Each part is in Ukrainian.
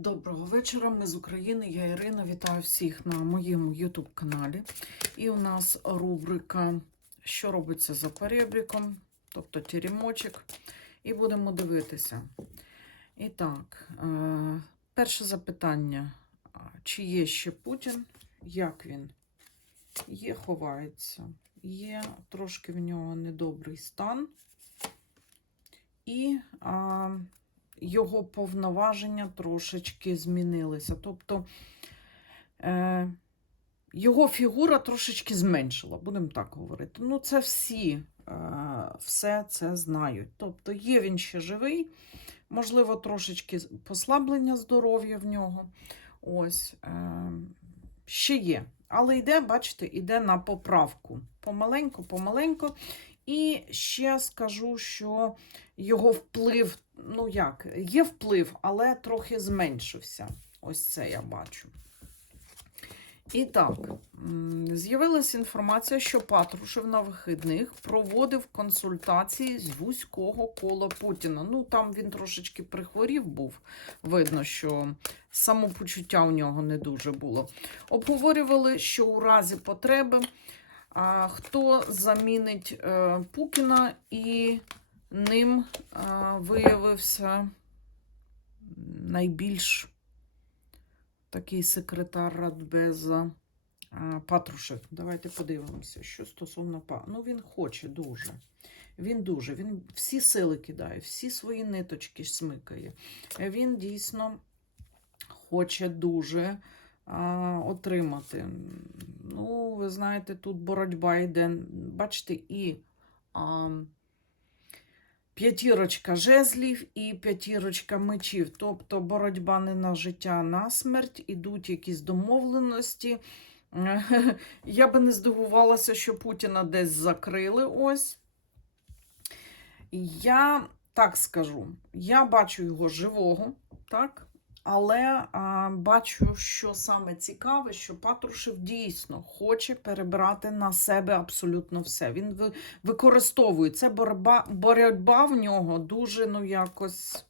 Доброго вечора, ми з України, я Ірина. Вітаю всіх на моєму YouTube каналі. І у нас рубрика Що робиться за перебріком, тобто теремочок. І будемо дивитися. І так, е, перше запитання: чи є ще Путін? Як він? Є, ховається. Є трошки в нього недобрий стан. І а, його повноваження трошечки змінилися. Тобто е, його фігура трошечки зменшила, будемо так говорити. Ну, це всі е, все це знають. Тобто є він ще живий, можливо, трошечки послаблення здоров'я в нього. Ось, е, ще є. Але йде, бачите, йде на поправку. Помаленьку, помаленьку. І ще скажу, що його вплив, ну як, є вплив, але трохи зменшився. Ось це я бачу. І так, з'явилася інформація, що Патрушев на вихідних проводив консультації з вузького кола Путіна. Ну, там він трошечки прихворів був. Видно, що самопочуття у нього не дуже було. Обговорювали, що у разі потреби хто замінить е, Путіна, і ним виявився найбільш такий секретар Радбеза а, Патрушев. Давайте подивимося, що стосовно па. Ну, він хоче дуже. Він дуже, він всі сили кидає, всі свої ниточки смикає. Він дійсно хоче дуже отримати. Ну, ви знаєте, тут боротьба йде. Бачите, і а, п'ятірочка жезлів і п'ятірочка мечів. Тобто боротьба не на життя, а на смерть, ідуть якісь домовленості. Я би не здивувалася, що Путіна десь закрили ось. Я так скажу, я бачу його живого, так? Але а, бачу, що саме цікаве, що Патрушев дійсно хоче перебрати на себе абсолютно все. Він ви, використовує це боротьба, боротьба в нього дуже ну якось.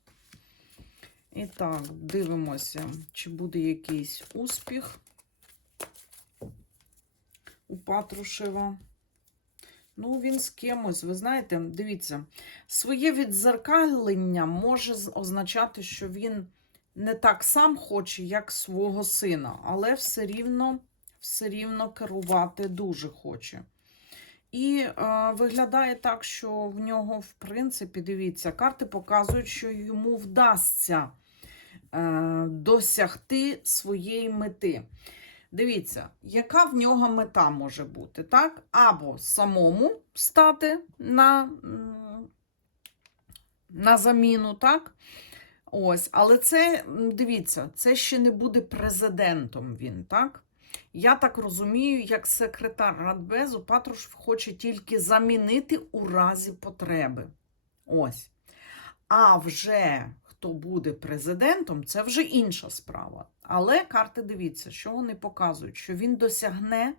І так, дивимося, чи буде якийсь успіх у Патрушева. Ну, він з кимось, ви знаєте, дивіться, своє відзеркалення може означати, що він не так сам хоче, як свого сина, але все рівно, все рівно керувати дуже хоче. І е, виглядає так, що в нього, в принципі, дивіться, карти показують, що йому вдасться е, досягти своєї мети. Дивіться, яка в нього мета може бути, так? Або самому стати на, на заміну, так? Ось, але це, дивіться, це ще не буде президентом він, так? Я так розумію, як секретар Радбезу Патрушев хоче тільки замінити у разі потреби. Ось. А вже хто буде президентом, це вже інша справа. Але карти дивіться, що вони показують, що він досягне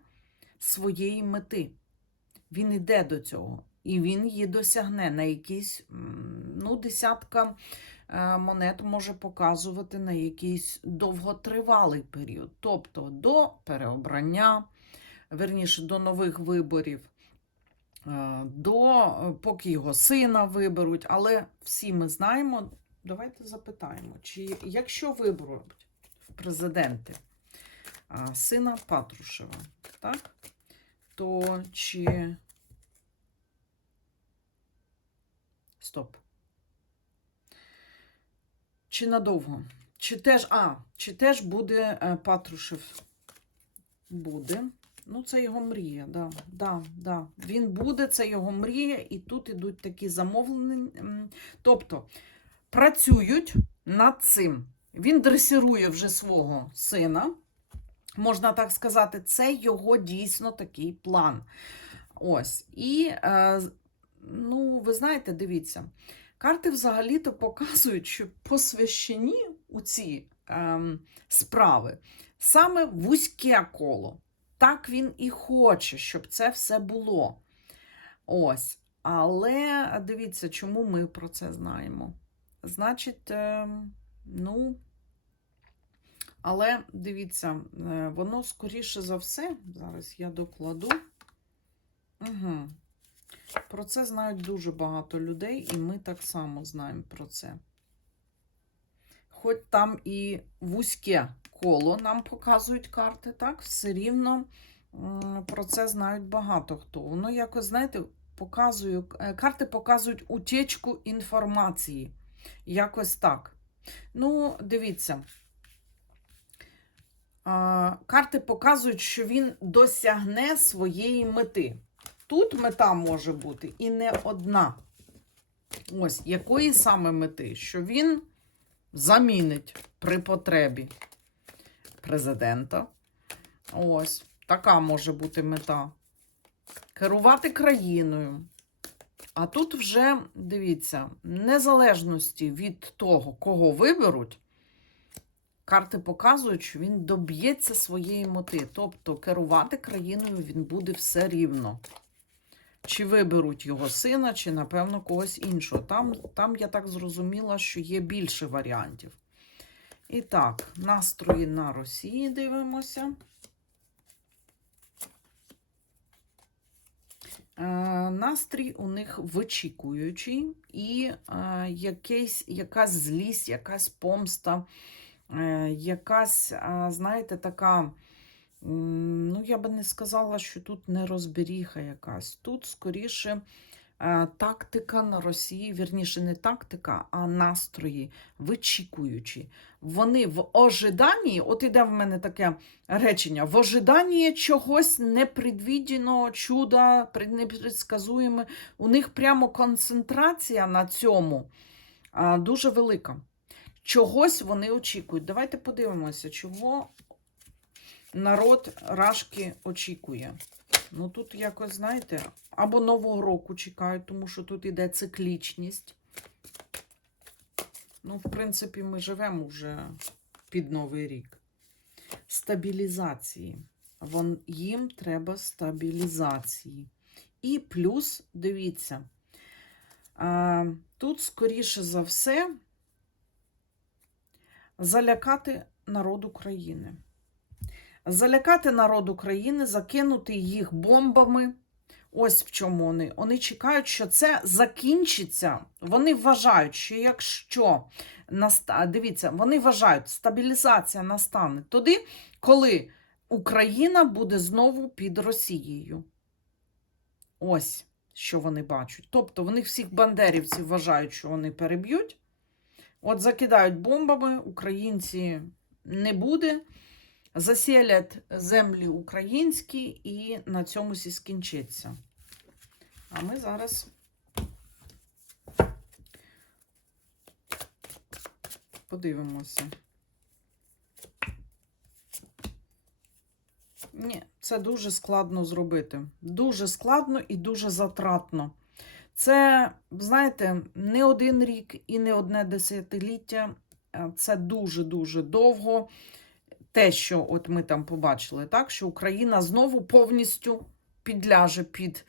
своєї мети. Він йде до цього. І він її досягне на якийсь, м, ну, десятка монет може показувати на якийсь довготривалий період. Тобто до переобрання, верніше, до нових виборів, е, до е, поки його сина виберуть. Але всі ми знаємо, давайте запитаємо, чи якщо виберуть в президенти сина Патрушева, так? То чи. Стоп. Чи надовго? Чи теж, а, чи теж буде е, Патрушев? Буде. Ну, це його мрія, да, да, да. Він буде, це його мрія, і тут ідуть такі замовлення. Тобто працюють над цим. Він дресирує вже свого сина. Можна так сказати, це його дійсно такий план. Ось. І, е, ну, ви знаєте, дивіться, карти взагалі-то показують, що посвящені у ці ем, справи саме вузьке коло. Так він і хоче, щоб це все було. Ось. Але дивіться, чому ми про це знаємо. Значить, ем, ну, Але дивіться, е, воно скоріше за все, зараз я докладу. Угу. Про це знають дуже багато людей, і ми так само знаємо про це. Хоч там і вузьке коло нам показують карти, так, все рівно про це знають багато хто. Воно якось, знаєте, показує, е, карти показують утечку інформації. Якось так. Ну, дивіться. Карти показують, що він досягне своєї мети. Тут мета може бути і не одна. Ось, якої саме мети? Що він замінить при потребі президента. Ось, така може бути мета. Керувати країною. А тут вже, дивіться, незалежності від того, кого виберуть, карти показують, що він доб'ється своєї мети. Тобто керувати країною він буде все рівно. Чи виберуть його сина, чи, напевно, когось іншого. Там, там я так зрозуміла, що є більше варіантів. І так, настрої на Росії дивимося. Е, Настрій у них вичікуючий, і е, якийсь, якась злість, якась помста, е, якась, знаєте, така, ну, я би не сказала, що тут не нерозберіха якась. Тут скоріше тактика на Росії, вірніше, не тактика, а настрої, вичікуючі. Вони в ожиданні, от іде в мене таке речення, в ожиданні чогось непредвіденого, чуда, пред- непредсказуєме. У них прямо концентрація на цьому дуже велика. Чогось вони очікують. Давайте подивимося, чого народ Рашки очікує. Ну тут якось, знаєте, або Нового року чекають, тому що тут іде циклічність. Ну, в принципі, ми живемо вже під Новий рік. Стабілізації. Вон, їм треба стабілізації. І плюс, дивіться, а, тут, скоріше за все, залякати народ України. Залякати народ України, закинути їх бомбами. Ось в чому вони. Вони чекають, що це закінчиться. Вони вважають, що якщо наста... дивіться, вони вважають, стабілізація настане тоді, коли Україна буде знову під Росією. Ось що вони бачать. Тобто вони всіх бандерівців вважають, що вони переб'ють. От закидають бомбами, українці не буде. Засілять землі українські і на цьому сі скінчиться. А ми зараз подивимося. Ні, це дуже складно зробити. Дуже складно і дуже затратно. Це, знаєте, не один рік і не одне десятиліття. Е, Це дуже-дуже довго те, що от ми там побачили, так, що Україна знову повністю підляже під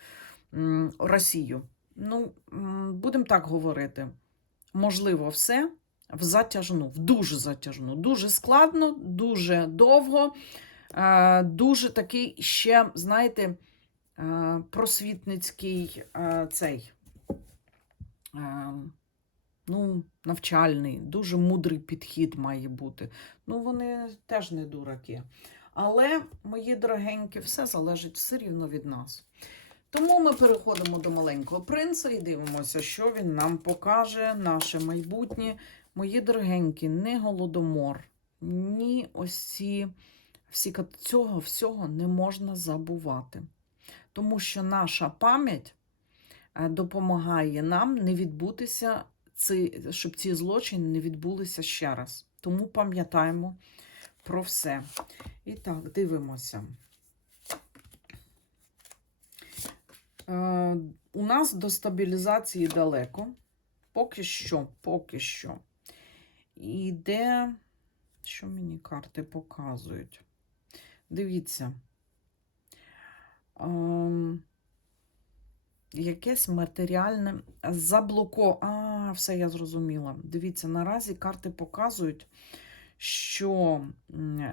Росію. Ну, будемо так говорити. Можливо, все в затяжну, в дуже затяжну, дуже складно, дуже довго, е, дуже такий ще, знаєте, е, просвітницький е, цей. Ну, навчальний, дуже мудрий підхід має бути. Ну, вони теж не дураки. Але, мої дорогенькі, все залежить все рівно від нас. Тому ми переходимо до маленького принца і дивимося, що він нам покаже, наше майбутнє. Мої дорогенькі, не голодомор, ні ось ці всі цього всього не можна забувати. Тому що наша пам'ять е, допомагає нам не відбутися ці, щоб ці злочини не відбулися ще раз. Тому пам'ятаємо про все. І так, дивимося. Е, у нас до стабілізації далеко. Поки що, поки що. Іде, що мені карти показують? Дивіться. Ем, якесь матеріальне заблоко. А, все я зрозуміла. Дивіться, наразі карти показують, що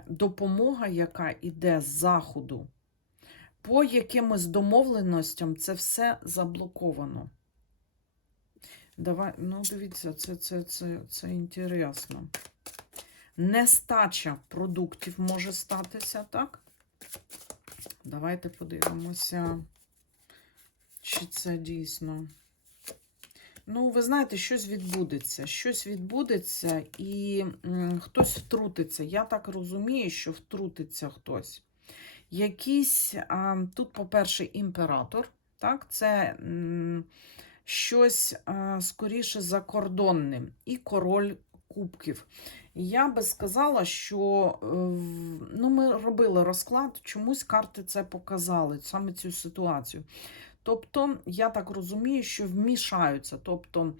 допомога, яка йде з заходу, по якимось домовленостям, це все заблоковано. Давай, ну дивіться, це, це, це, це інтересно. Нестача продуктів може статися, так? Давайте подивимося, чи це дійсно. Ну, ви знаєте, щось відбудеться. Щось відбудеться, і хтось втрутиться. Я так розумію, що втрутиться хтось. Якийсь, а, тут, по-перше, імператор, так, це м, щось а, скоріше закордонне, і король кубків. Я би сказала, що е, ну, ми робили розклад, чомусь карти це показали, саме цю ситуацію. Тобто, я так розумію, що вмішаються, тобто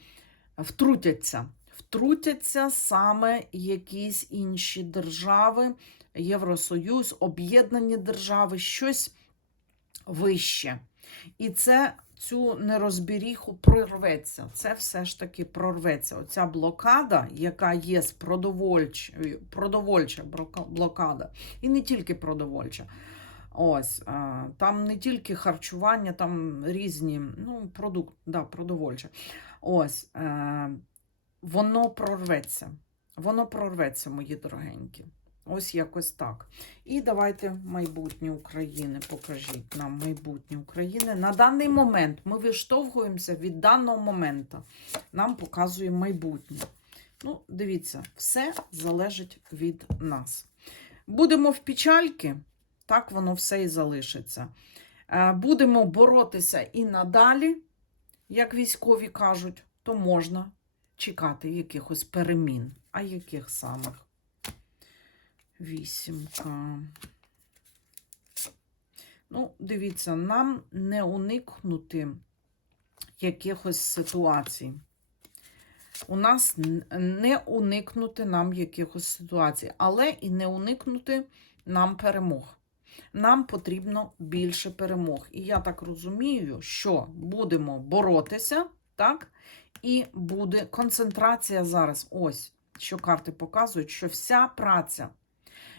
втрутяться. Втрутяться саме якісь інші держави, Євросоюз, об'єднані держави, щось вище. І це цю нерозбіріху прорветься. Це все ж таки прорветься. Оця блокада, яка є з продовольчою, продовольча блокада, і не тільки продовольча. Ось, там не тільки харчування, там різні, ну, продукт, да, продовольче. Ось, е, воно прорветься. Воно прорветься, мої дорогенькі. Ось якось так. І давайте майбутнє України. Покажіть нам майбутнє України. На даний момент ми виштовхуємося від даного моменту. Нам показує майбутнє. Ну, дивіться, все залежить від нас. Будемо в печальки, так воно все і залишиться. Е, Будемо боротися і надалі, як військові кажуть, то можна чекати якихось перемін. А яких самих? Вісімка. Ну, дивіться, нам не уникнути якихось ситуацій. У нас не уникнути нам якихось ситуацій, але і не уникнути нам перемог. Нам потрібно більше перемог. І я так розумію, що будемо боротися, так? І буде концентрація зараз. Ось, що карти показують, що вся праця,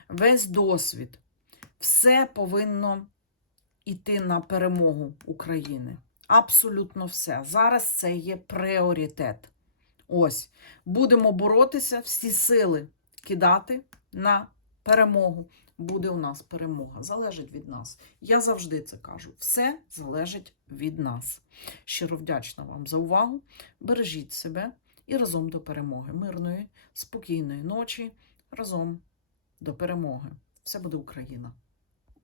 весь досвід, все повинно йти на перемогу України. Абсолютно все. Зараз це є пріоритет. Ось, будемо боротися, всі сили кидати на перемогу. Буде у нас перемога. Залежить від нас. Я завжди це кажу. Все залежить від нас. Щиро вдячна вам за увагу. Бережіть себе і разом до перемоги. Мирної, спокійної ночі. Разом до перемоги. Все буде Україна!